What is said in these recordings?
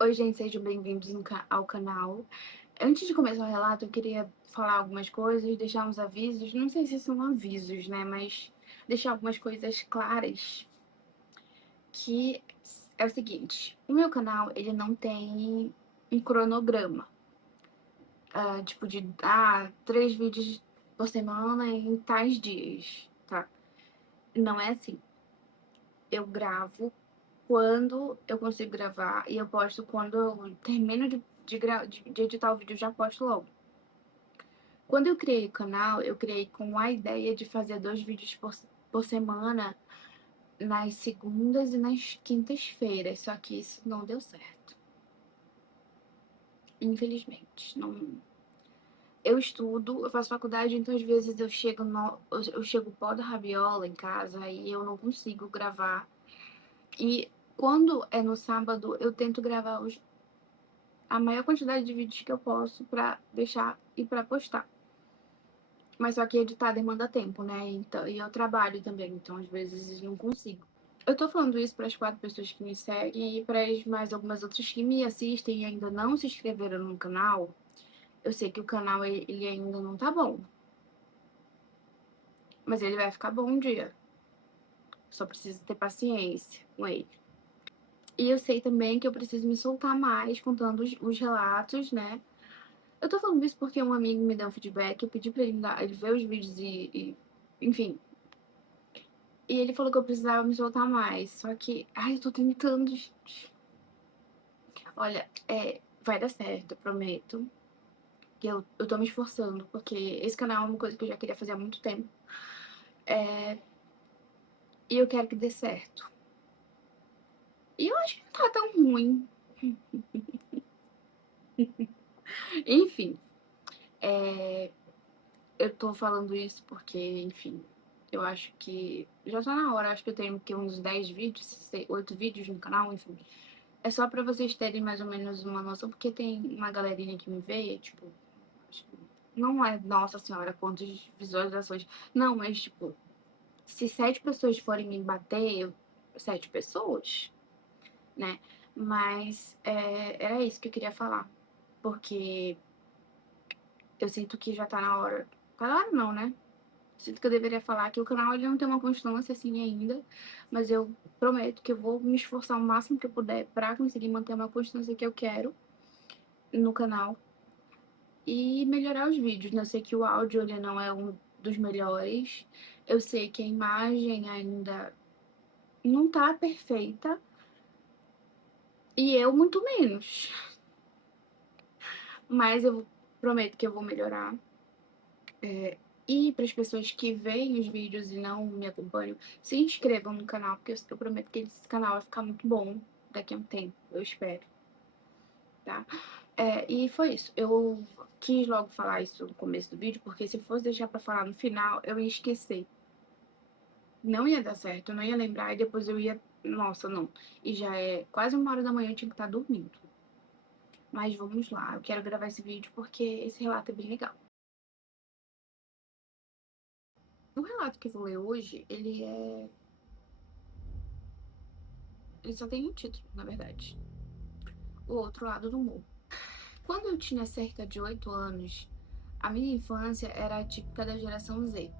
Oi, gente, sejam bem-vindos ao canal. Antes de começar o relato, eu queria falar algumas coisas, deixar uns avisos. Não sei se são avisos, né? Mas deixar algumas coisas claras. Que é o seguinte: o meu canal, ele não tem um cronograma. Tipo de 3 vídeos por semana em tais dias, tá? Não é assim. Eu gravo quando eu consigo gravar e eu posto quando eu termino de editar o vídeo, eu já posto logo. Quando eu criei o canal, eu criei com a ideia de fazer 2 vídeos por semana nas segundas e nas quintas-feiras, só que isso não deu certo. Infelizmente, não. Eu estudo, eu faço faculdade, então às vezes eu chego pó da rabiola em casa e eu não consigo gravar. E quando é no sábado, eu tento gravar a maior quantidade de vídeos que eu posso pra deixar e pra postar. Mas só que editar demanda tempo, né? Então, e eu trabalho também, então às vezes não consigo. Eu tô falando isso para as 4 pessoas que me seguem e para as mais algumas outras que me assistem e ainda não se inscreveram no canal. Eu sei que o canal ele ainda não tá bom, mas ele vai ficar bom um dia. Só preciso ter paciência com ele. E eu sei também que eu preciso me soltar mais contando os relatos, né? Eu tô falando isso porque um amigo me deu um feedback, eu pedi pra ele ver os vídeos enfim. E ele falou que eu precisava me soltar mais. Só que, ai, eu tô tentando, gente. Olha, vai dar certo, eu prometo. Que eu tô me esforçando, porque esse canal é uma coisa que eu já queria fazer há muito tempo. E eu quero que dê certo. E eu acho que não tá tão ruim. Enfim, eu tô falando isso porque, enfim, eu acho que já tá na hora. Acho que eu tenho que uns 10 vídeos, 8 vídeos no canal, enfim. É só pra vocês terem mais ou menos uma noção, porque tem uma galerinha que me vê, tipo, não é, nossa senhora, quantas visualizações. Não, mas, tipo, se 7 pessoas forem me bater, 7 pessoas, né? Mas era isso que eu queria falar. Porque eu sinto que já tá na hora. Tá na hora não, né? Sinto que eu deveria falar que o canal ele não tem uma constância assim ainda, mas eu prometo que eu vou me esforçar o máximo que eu puder pra conseguir manter uma constância que eu quero no canal e melhorar os vídeos, né? Eu sei que o áudio ele não é um dos melhores, eu sei que a imagem ainda não tá perfeita e eu muito menos, mas eu prometo que eu vou melhorar. E para as pessoas que veem os vídeos e não me acompanham, se inscrevam no canal, porque eu prometo que esse canal vai ficar muito bom daqui a um tempo, eu espero, tá? E foi isso. Eu quis logo falar isso no começo do vídeo, porque se fosse deixar pra falar no final, eu ia esquecer. Não ia dar certo, eu não ia lembrar e depois eu ia. Nossa, não. E já é quase 1 hora da manhã, eu tinha que estar dormindo. Mas vamos lá, eu quero gravar esse vídeo porque esse relato é bem legal. O relato que eu vou ler hoje, ele só tem um título, na verdade. O outro lado do morro. Quando eu tinha cerca de 8 anos, a minha infância era a típica da geração Z.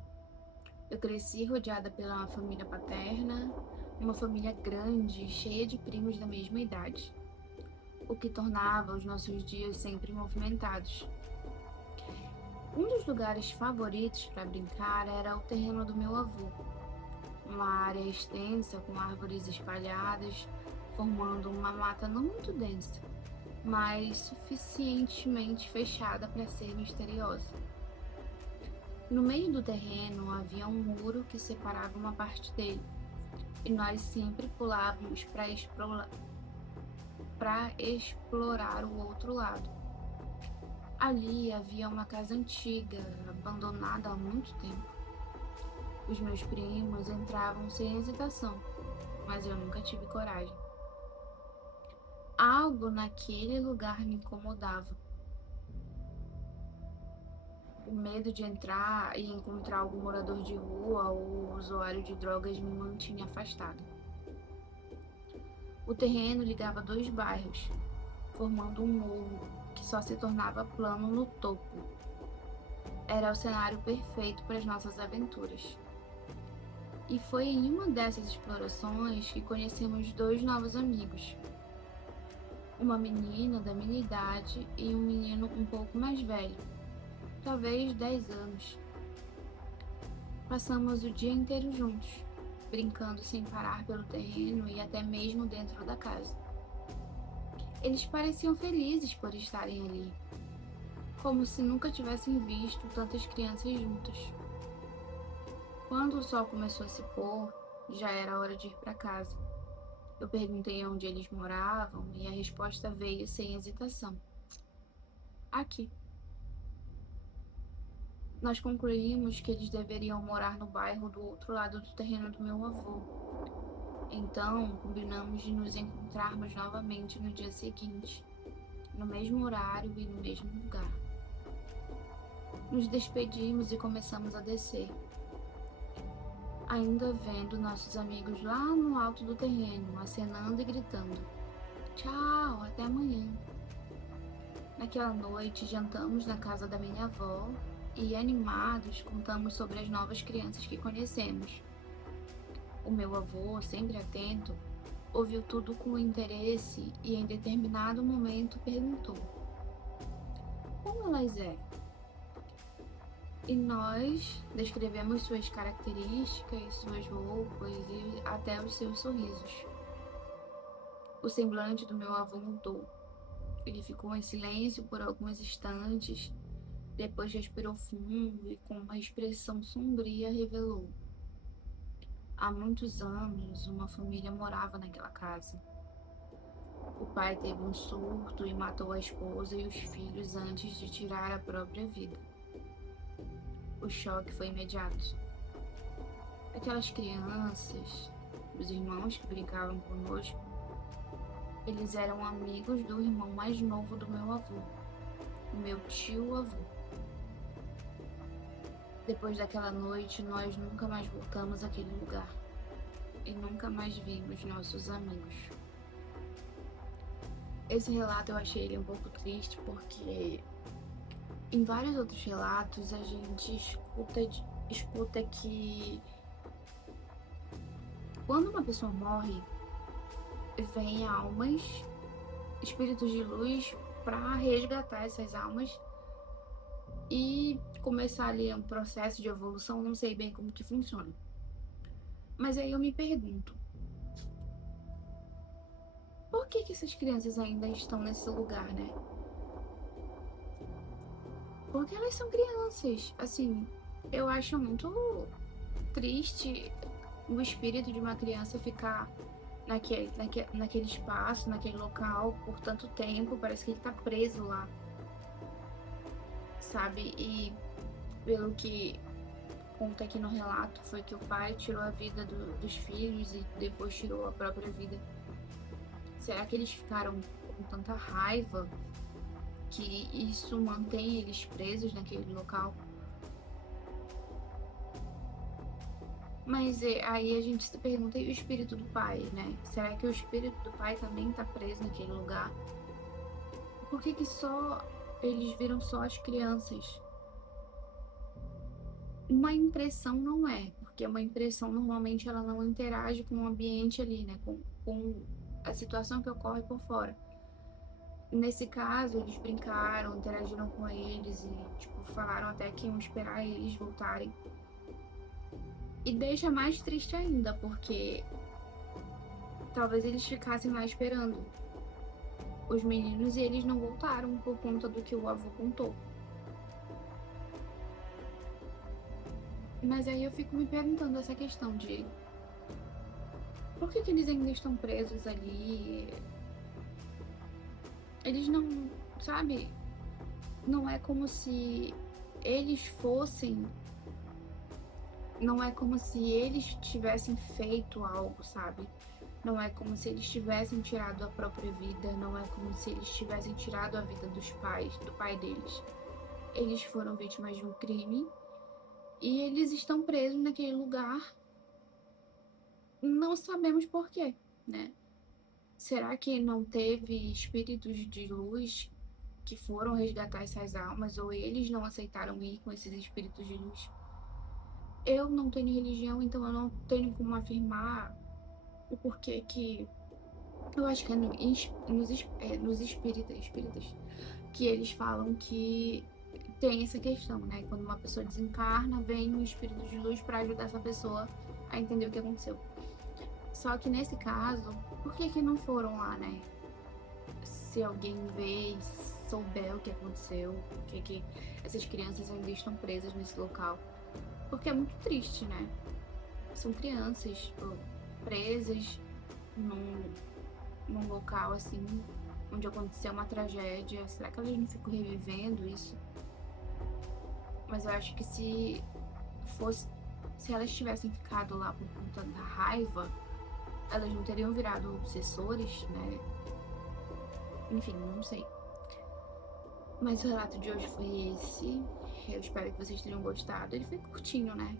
Eu cresci rodeada pela família paterna, uma família grande, cheia de primos da mesma idade, o que tornava os nossos dias sempre movimentados. Um dos lugares favoritos para brincar era o terreno do meu avô, uma área extensa com árvores espalhadas, formando uma mata não muito densa, mas suficientemente fechada para ser misteriosa. No meio do terreno havia um muro que separava uma parte dele, e nós sempre pulávamos para explorar o outro lado. Ali havia uma casa antiga, abandonada há muito tempo. Os meus primos entravam sem hesitação, mas eu nunca tive coragem. Algo naquele lugar me incomodava. O medo de entrar e encontrar algum morador de rua ou usuário de drogas me mantinha afastada. O terreno ligava 2 bairros, formando um morro que só se tornava plano no topo. Era o cenário perfeito para as nossas aventuras. E foi em uma dessas explorações que conhecemos dois novos amigos. Uma menina da minha idade e um menino um pouco mais velho, talvez 10 anos. Passamos o dia inteiro juntos, brincando sem parar pelo terreno e até mesmo dentro da casa. Eles pareciam felizes por estarem ali, como se nunca tivessem visto tantas crianças juntas. Quando o sol começou a se pôr, já era hora de ir para casa. Eu perguntei onde eles moravam e a resposta veio sem hesitação: aqui. Nós concluímos que eles deveriam morar no bairro do outro lado do terreno do meu avô. Então, combinamos de nos encontrarmos novamente no dia seguinte, no mesmo horário e no mesmo lugar. Nos despedimos e começamos a descer, ainda vendo nossos amigos lá no alto do terreno, acenando e gritando: tchau, até amanhã. Naquela noite, jantamos na casa da minha avó e, animados, contamos sobre as novas crianças que conhecemos. O meu avô, sempre atento, ouviu tudo com interesse e, em determinado momento, perguntou: como elas eram? E nós descrevemos suas características, suas roupas e até os seus sorrisos. O semblante do meu avô mudou. Ele ficou em silêncio por alguns instantes, depois respirou fundo e, com uma expressão sombria, revelou: há muitos anos, uma família morava naquela casa. O pai teve um surto e matou a esposa e os filhos antes de tirar a própria vida. O choque foi imediato. Aquelas crianças, os irmãos que brincavam conosco, eles eram amigos do irmão mais novo do meu avô, o meu tio-avô. Depois daquela noite, nós nunca mais voltamos àquele lugar e nunca mais vimos nossos amigos. Esse relato eu achei ele um pouco triste porque em vários outros relatos a gente escuta que quando uma pessoa morre, vêm almas, espíritos de luz, para resgatar essas almas e começar ali um processo de evolução. Não sei bem como que funciona. Mas aí eu me pergunto, por que que essas crianças ainda estão nesse lugar, né? Porque elas são crianças. Assim, eu acho muito triste o espírito de uma criança ficar naquele espaço, naquele local por tanto tempo. Parece que ele tá preso lá, sabe? E pelo que conta aqui no relato, foi que o pai tirou a vida dos filhos e depois tirou a própria vida. Será que eles ficaram com tanta raiva que isso mantém eles presos naquele local? Mas aí a gente se pergunta, e o espírito do pai, né? Será que o espírito do pai também tá preso naquele lugar? Por que que só eles viram só as crianças? Uma impressão não é, porque uma impressão normalmente ela não interage com o ambiente ali, né? Com a situação que ocorre por fora. Nesse caso, eles brincaram, interagiram com eles e, tipo, falaram até que iam esperar eles voltarem. E deixa mais triste ainda, porque talvez eles ficassem lá esperando os meninos e eles não voltaram por conta do que o avô contou. Mas aí eu fico me perguntando essa questão de por que que eles ainda estão presos ali? Eles não, sabe? Não é como se eles fossem, não é como se eles tivessem feito algo, sabe? Não é como se eles tivessem tirado a própria vida, não é como se eles tivessem tirado a vida dos pais, do pai deles. Eles foram vítimas de um crime e eles estão presos naquele lugar. Não sabemos por quê, né? Será que não teve espíritos de luz que foram resgatar essas almas, ou eles não aceitaram ir com esses espíritos de luz? Eu não tenho religião, então eu não tenho como afirmar o porquê que. Eu acho que é nos espíritas que eles falam que tem essa questão, né? Quando uma pessoa desencarna, vem um espírito de luz para ajudar essa pessoa a entender o que aconteceu. Só que nesse caso, por que que não foram lá, né? Se alguém vê e souber o que aconteceu, por que que essas crianças ainda estão presas nesse local? Porque é muito triste, né? São crianças, tipo, presas num, num local assim, onde aconteceu uma tragédia. Será que elas não ficam revivendo isso? Mas eu acho que fosse, se elas tivessem ficado lá por conta da raiva, elas não teriam virado obsessores, né? Enfim, não sei. Mas o relato de hoje foi esse. Eu espero que vocês tenham gostado. Ele foi curtinho, né?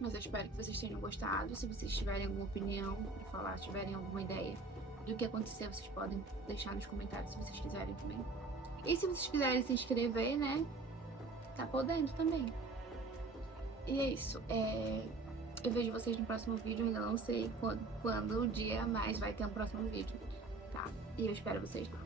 Mas eu espero que vocês tenham gostado. Se vocês tiverem alguma opinião para falar, tiverem alguma ideia do que aconteceu, vocês podem deixar nos comentários se vocês quiserem também. E se vocês quiserem se inscrever, né? Tá podendo também. E é isso. Eu vejo vocês no próximo vídeo. Ainda não sei quando o dia, mas vai ter um próximo vídeo, tá? E eu espero vocês lá.